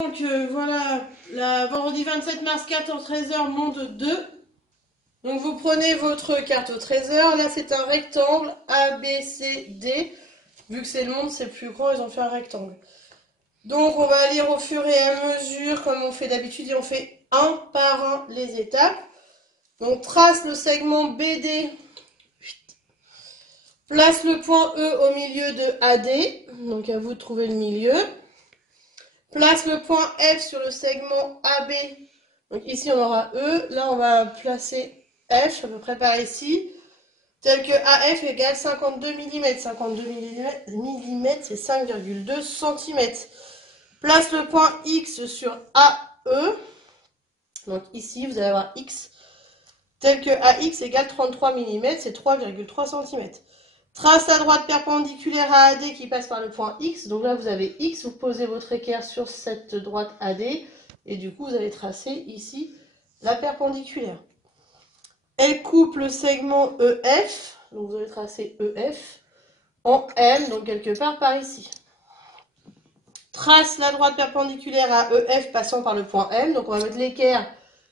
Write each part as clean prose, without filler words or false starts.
Donc voilà, la vendredi 27 mars, carte au trésor, monde 2. Donc vous prenez votre carte au trésor. Là c'est un rectangle A, B, C, D. Vu que c'est le monde, c'est plus grand, ils ont fait un rectangle. Donc on va lire au fur et à mesure, comme on fait d'habitude, et on fait un par un les étapes. Donc trace le segment BD. Place le point E au milieu de AD. Donc à vous de trouver le milieu. Place le point F sur le segment AB. Donc ici on aura E. Là on va placer F à peu près par ici. Tel que AF égale 52 mm. 52 mm c'est 5,2 cm. Place le point X sur AE. Donc ici vous allez avoir X. Tel que AX égale 33 mm, c'est 3,3 cm. Trace la droite perpendiculaire à AD qui passe par le point X. Donc là, vous avez X, vous posez votre équerre sur cette droite AD. Et du coup, vous allez tracer ici la perpendiculaire. Elle coupe le segment EF. Donc vous allez tracer EF en M, donc quelque part par ici. Trace la droite perpendiculaire à EF passant par le point M. Donc on va mettre l'équerre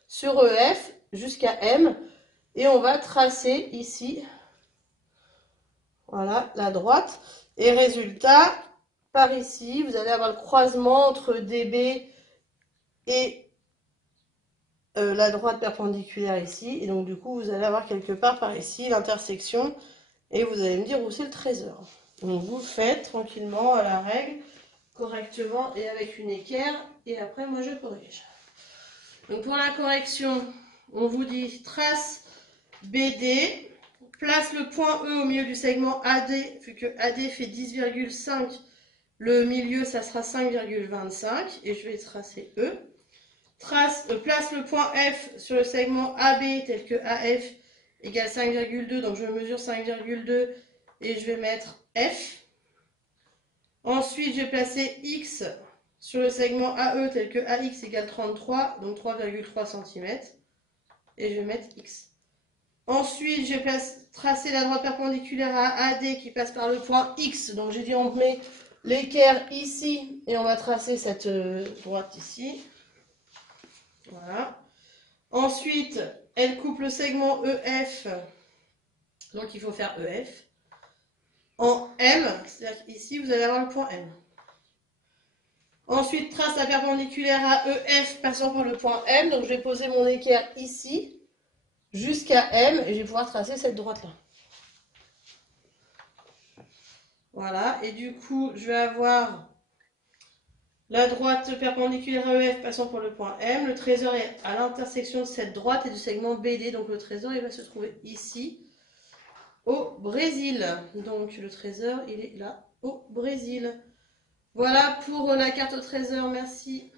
sur EF jusqu'à M. Et on va tracer ici, voilà, la droite. Et résultat, par ici, vous allez avoir le croisement entre DB et la droite perpendiculaire ici. Et donc du coup, vous allez avoir quelque part par ici l'intersection. Et vous allez me dire où c'est le trésor. Donc vous le faites tranquillement à la règle, correctement et avec une équerre. Et après, moi, je corrige. Donc pour la correction, on vous dit trace BD, place le point E au milieu du segment AD, vu que AD fait 10,5, le milieu ça sera 5,25, et je vais tracer E. Place le point F sur le segment AB, tel que AF égale 5,2, donc je mesure 5,2, et je vais mettre F. Ensuite, je vais placer X sur le segment AE, tel que AX égale 33, donc 3,3 cm, et je vais mettre X. Ensuite, je vais tracer la droite perpendiculaire à AD qui passe par le point X. Donc, j'ai dit on met l'équerre ici et on va tracer cette droite ici. Voilà. Ensuite, elle coupe le segment EF. Donc, il faut faire EF. En M, c'est-à-dire qu'ici, vous allez avoir le point M. Ensuite, trace la perpendiculaire à EF passant par le point M. Donc, je vais poser mon équerre ici jusqu'à M et je vais pouvoir tracer cette droite-là. Voilà, et du coup, je vais avoir la droite perpendiculaire à EF passant par le point M. Le trésor est à l'intersection de cette droite et du segment BD. Donc le trésor, il va se trouver ici, au Brésil. Donc le trésor, il est là, au Brésil. Voilà pour la carte au trésor, merci.